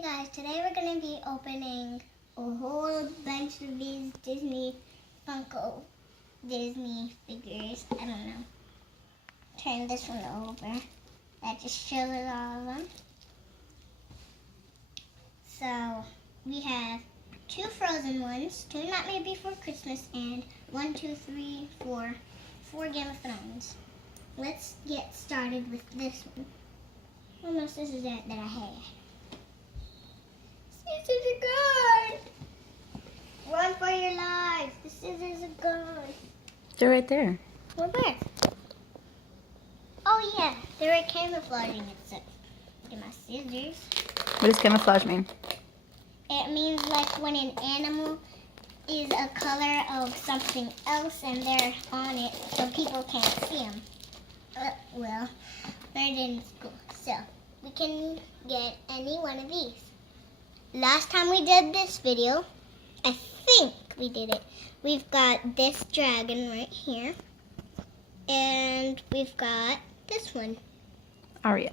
Hey guys, today we're going to be opening a whole bunch of these Funko Disney figures. I don't know. Turn this one over. That just shows all of them. So, we have 2 Frozen ones, 2 Nightmare Before Christmas, and 1, 2, 3, 4, 4 Game of Thrones. Let's get started with this one. What else is that I have? Scissors are gone! Run for your lives! The scissors are gone. They're right there. Where? Oh yeah, they were camouflaging itself. Look at my scissors. What does camouflage mean? It means like when an animal is a color of something else and they're on it so people can't see them. Well, learned in school. So, we can get any one of these. Last time we did this video, I think we did it. We've got this dragon right here. And we've got this one. Aria.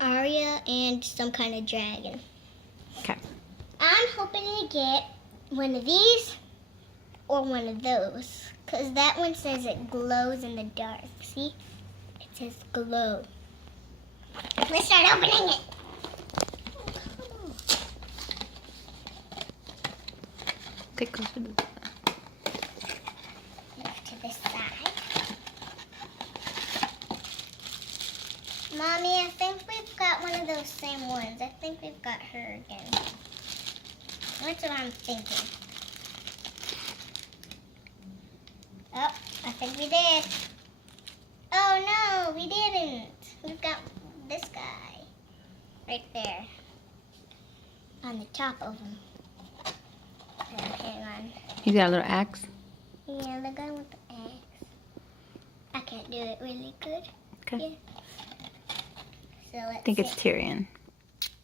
Aria and some kind of dragon. Okay. I'm hoping to get one of these or one of those. Because that one says it glows in the dark. See? It says glow. Let's start opening it. Okay, closer to Move to this side. Mommy, I think we've got one of those same ones. I think we've got her again. That's what I'm thinking. Oh, I think we did. Oh no, we didn't. We've got this guy right there on the top of him. Hang on. You got a little axe? Yeah, the guy with the axe. I can't do it really good. Okay. Yeah. So let's I think it's see. Tyrion.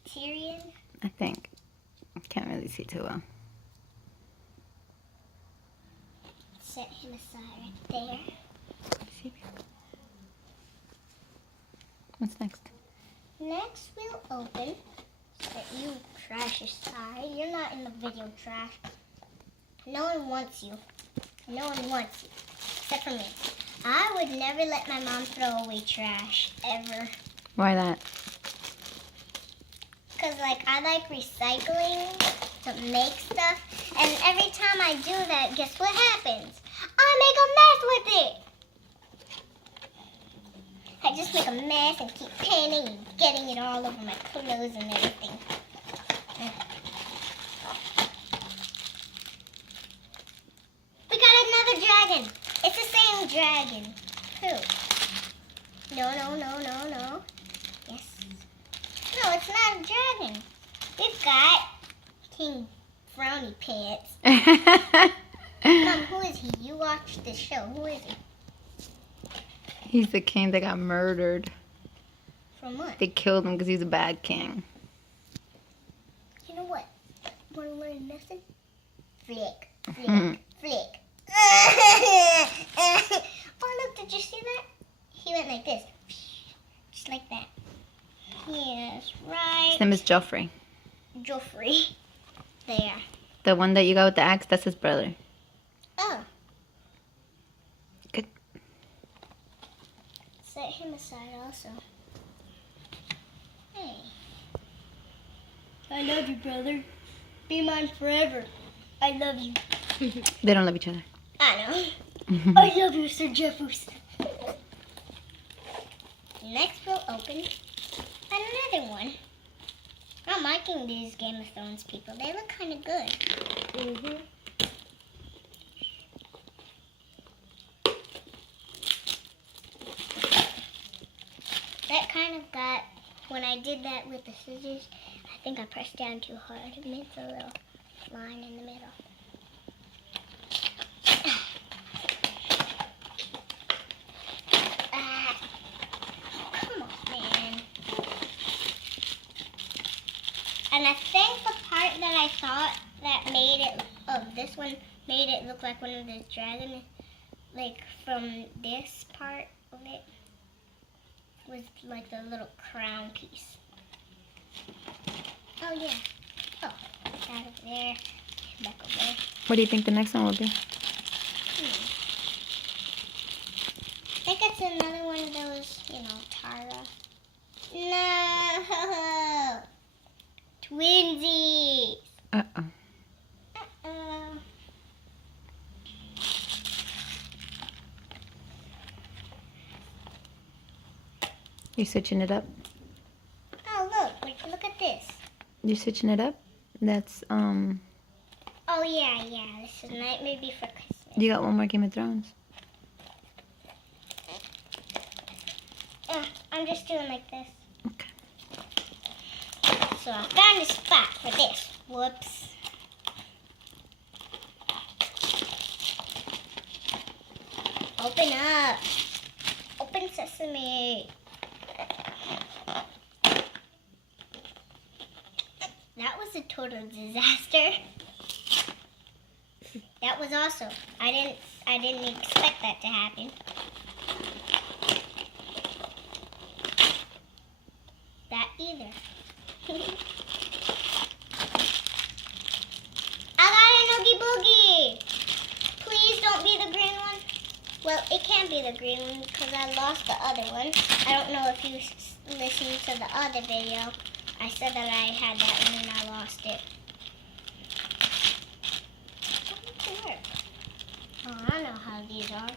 Tyrion? I think. I can't really see too well. Set him aside right there. What's next? Next, we'll open. Set you trash aside. You're not in the video, trash. No one wants you. No one wants you. Except for me. I would never let my mom throw away trash, ever. Why that? Because, like, I like recycling to make stuff. And every time I do that, guess what happens? I make a mess with it. I just make a mess and keep painting and getting it all over my clothes and everything. We got another dragon. It's the same dragon. Who? No. Yes. No, it's not a dragon. We've got King Frowny Pants. Mom, who is he? You watched the show. Who is he? He's the king that got murdered. From what? They killed him because he's a bad king. You know what? Want to learn a lesson? Flick. Mhm. Flick. Oh, look, did you see that? He went like this. Just like that. Yes, right. His name is Joffrey. Joffrey. There. The one that you got with the axe, that's his brother. Oh. Good. Set him aside also. Hey. I love you, brother. Be mine forever. I love you. They don't love each other. I know. I love you, Sir Jeffers. Next, we'll open another one. I'm liking these Game of Thrones people. They look kind of good. Mm-hmm. That kind of got, when I did that with the scissors, I think I pressed down too hard. It made a little line in the middle. Come on, man. And I think the part that I thought that made it, of this one, made it look like one of the dragons, like from this part of it, was like the little crown piece. Oh, yeah. Oh, out of there. Back over there. What do you think the next one will be? I think it's another one of those, Tara. No! Twinsies! Uh-oh. Uh-oh. You switching it up? Oh, look at this. You switching it up? That's, Oh, yeah, this is Nightmare Before Christmas. you got one more Game of Thrones. I'm just doing like this. Okay. So I found a spot for this. Whoops. Open up. Open sesame. That was a total disaster. That was awesome. I didn't expect that to happen. That either. I got a Noogie Boogie. Please don't be the green one. Well, it can't be the green one because I lost the other one. I don't know if you listened to the other video. I said that I had that one and I lost it. Oh, I know how these are.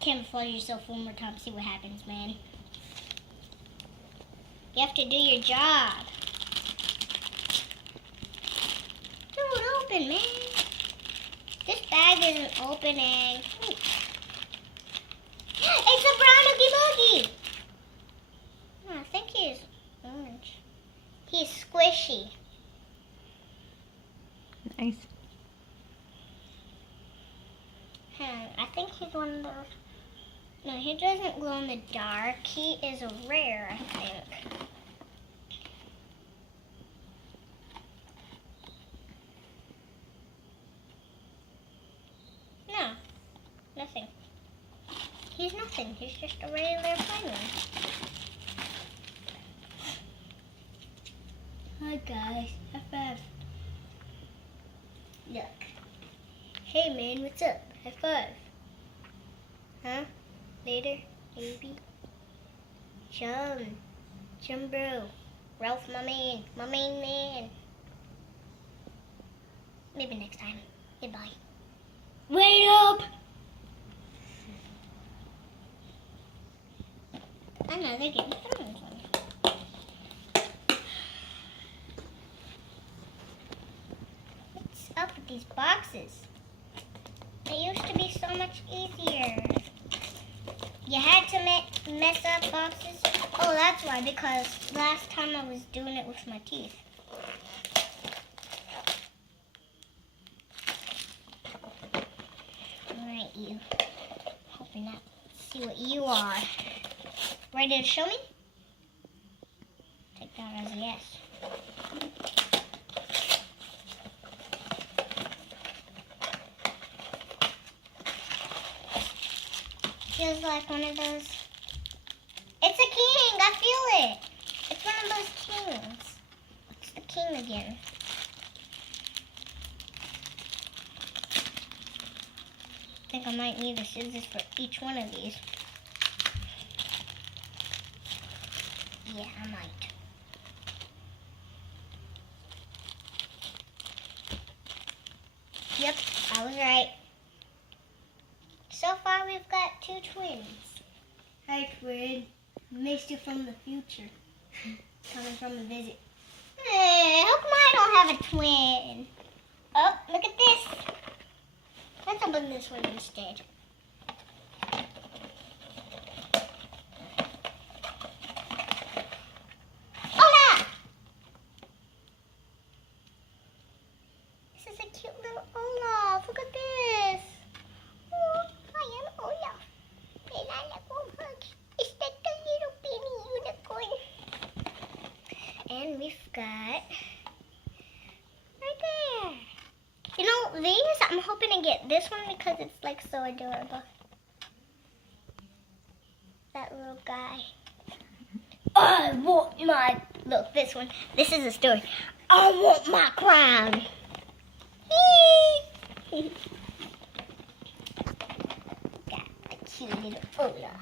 Camouflage yourself one more time, see what happens, man. You have to do your job. Dude, open, man. This bag isn't opening. It's a brown Oogie Boogie. Oh, I think he's orange. He's squishy. Nice. I think he's one of those. No, he doesn't glow in the dark. He is a rare, I think. No, nothing. He's nothing. He's just a regular plain one. Hi guys, high five. Look. Hey man, what's up? High five. Huh? Later, maybe. Chum bro. Ralph, my main man. Maybe next time. Goodbye. Wait up! Another Game of Thrones one. What's up with these boxes? It used to be so much easier. You had to mess up boxes? Oh, that's why, because last time I was doing it with my teeth. Alright, you. Hoping that. See what you are. Ready to show me? Take that as a yes. Feels like one of those. It's a king! I feel it! It's one of those kings. It's the king again. I think I might need the scissors for each one of these. Yeah, I might. Yep, I was right. So far, we've got 2 twins. Hi, twin. Missed you from the future. Coming from a visit. Hey, how come I don't have a twin? Oh, look at this. Let's open this one instead. Hola! This is a cute little Olaf. Look at this. Oh, I am Olaf. And I like Olaf. Is that the little baby unicorn? And we've got right there. You know, these, I'm hoping to get this one because it's like so adorable. That little guy. I want my, look, this one. This is a story. I want my crown. Got a cute little Olaf.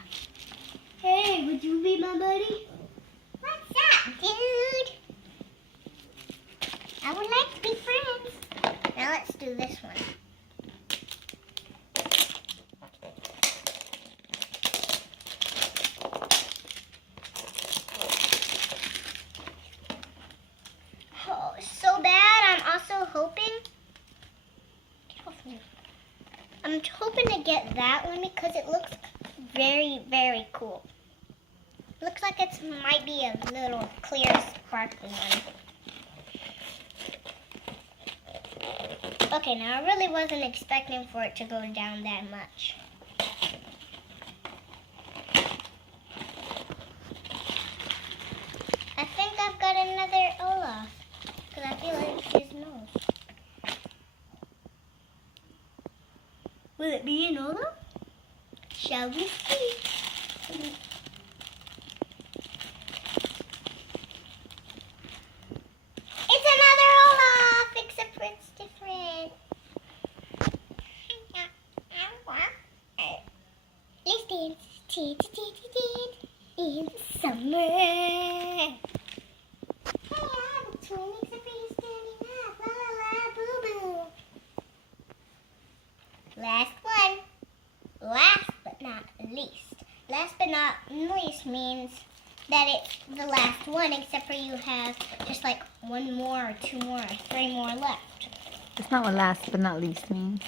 Hey, would you be my buddy? What's up, dude? I would like to be friends. Now let's do this one. Oh, so bad. I'm also hoping. I'm hoping to get that one because it looks very, very cool. Looks like it might be a little clear, sparkly one. Okay, now I really wasn't expecting for it to go down that much. I think I've got another Olaf because I feel like it's his nose. Will it be an Olaf? Shall we see? It's another Olaf, except for it's different. Let's dance in the summer. Hey, I'm a twin, except for you standing up. La la la, boo boo. Last one. Last but not least. Last but not least means that it's the last one, except for you have just like one more or two more or three more left. That's not what last but not least means.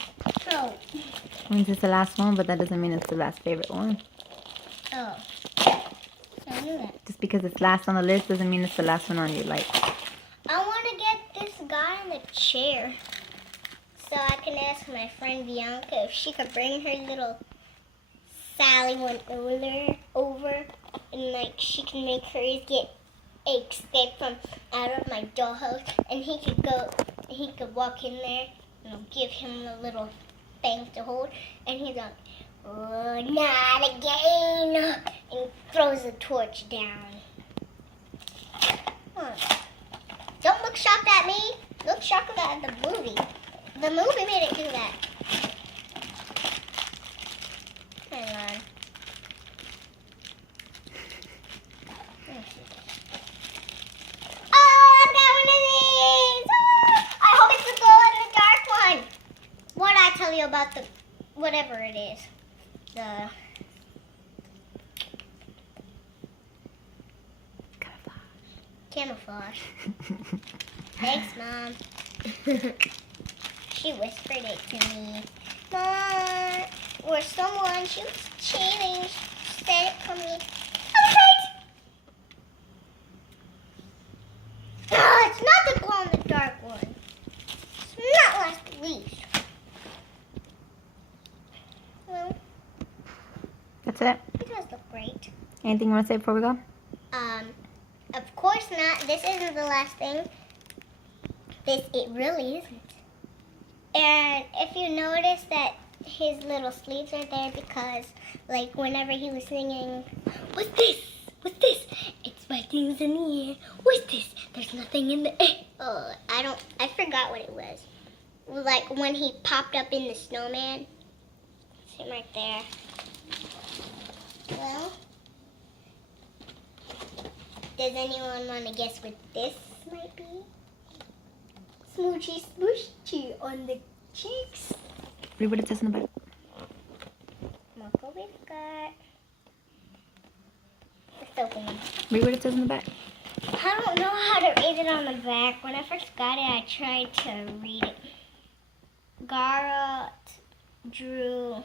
Oh. It means it's the last one, but that doesn't mean it's the last favorite one. Oh. I knew that. Just because it's last on the list doesn't mean it's the last one on your like. I want to get this guy in the chair so I can ask my friend Bianca if she could bring her little Sally one over and like she can make hers get escape from out of my dollhouse and he could walk in there and give him a little thing to hold and he's like, oh, not again, and throws the torch down. Don't look shocked at me. Look shocked at the movie. The movie made it do that. Hang on. Oh, I got one of these! Oh, I hope it's the glow in the dark one. What did I tell you about the whatever it is? The camouflage. Thanks, Mom. She whispered it to me. Mom, or someone, she was cheating. She said it for me. Okay. Oh, it's not the glow in the dark one. It's not last least. Well, That's it. it does look great. Anything you want to say before we go? Of course not. This isn't the last thing. It really isn't. And if you notice that his little sleeves are there because, like, whenever he was singing, what's this? What's this? It's my things in the air. What's this? There's nothing in the air. Oh, I forgot what it was. Like when he popped up in the snowman. See him right there. Well, does anyone want to guess what this might be? Smoochy smoochy on the cheeks. Read what it says in the back. Mocha biscuit. Let's open them. Read what it says in the back. I don't know how to read it on the back. When I first got it, I tried to read it. Garrett, Drew,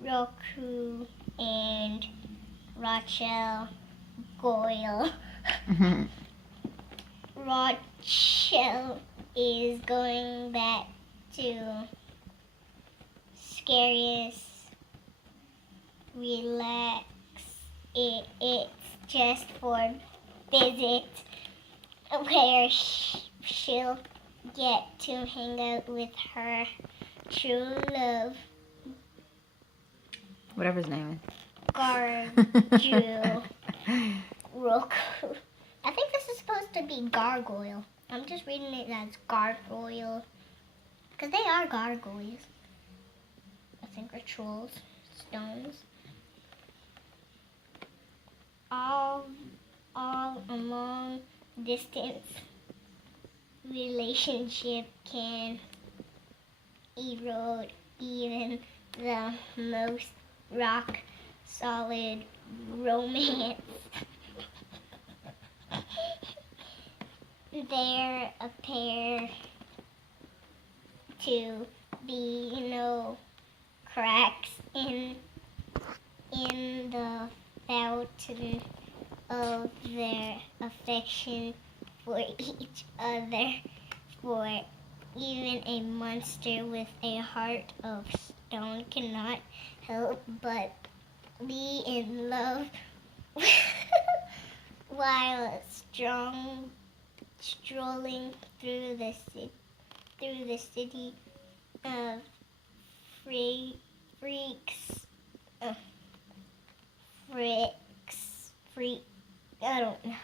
Roku, and Rachel Goyle. Mm-hmm. Rachel is going back to Scariest. Relax. It's just for visit where she'll get to hang out with her true love. Whatever his name Garju Roku. I think this is supposed to to be gargoyle. I'm just reading it as gargoyle. Because they are gargoyles. I think rituals, stones. All along distance relationship can erode even the most rock solid romance. There appear to be no cracks in the fountain of their affection for each other, for even a monster with a heart of stone cannot help but be in love while strolling through the city of I don't know.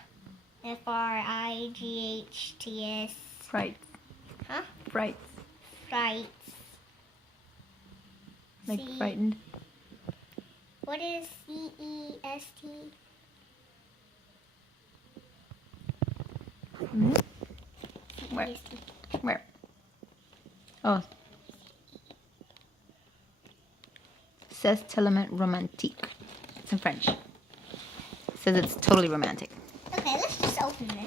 Frights. Frights. Huh? Frights. Frights. Like frightened. What is CEST? Mm-hmm. Where? Where? Oh. C'est tellement romantique. It's in French. It says it's totally romantic. Okay, let's just open this.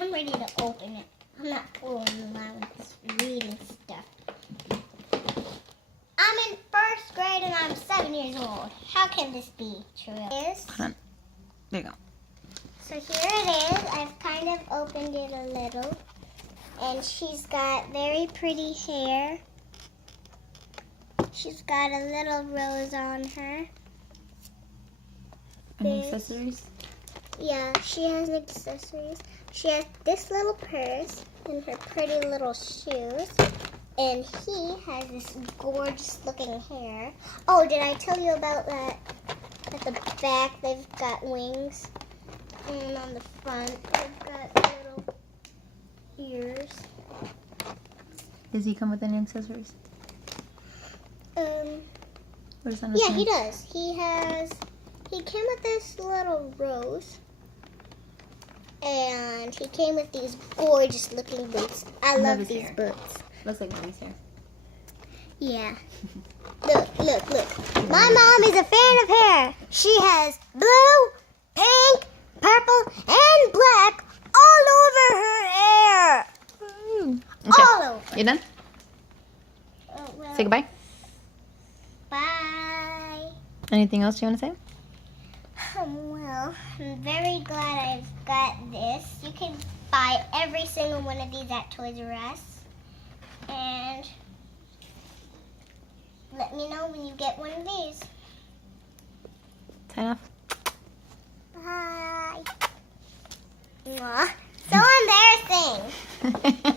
I'm ready to open it. I'm not fooling around with this reading stuff. I'm in first grade and I'm 7 years old. How can this be true? Hold on. There you go. So here it is. I've kind of opened it a little. And she's got very pretty hair. She's got a little rose on her. Any accessories? Yeah, she has accessories. She has this little purse and her pretty little shoes. And he has this gorgeous looking hair. Oh, did I tell you about that? At the back, they've got wings. And on the front, they've got little ears. Does he come with any accessories? What is on his Yeah, hand? he does. He came with this little rose. And he came with these gorgeous looking boots. I love his these hair. boots. Looks like mommy's hair. Yeah. Look. My mom is a fan of hair. She has blue, pink, purple, and black all over her hair. Okay. All over. You done? Oh, well, Say goodbye. bye. Anything else you want to say? Well, I'm very glad I've got this. You can buy every single one of these at Toys R Us. And let me know when you get one of these. Sign off. Bye. Mwah. So embarrassing.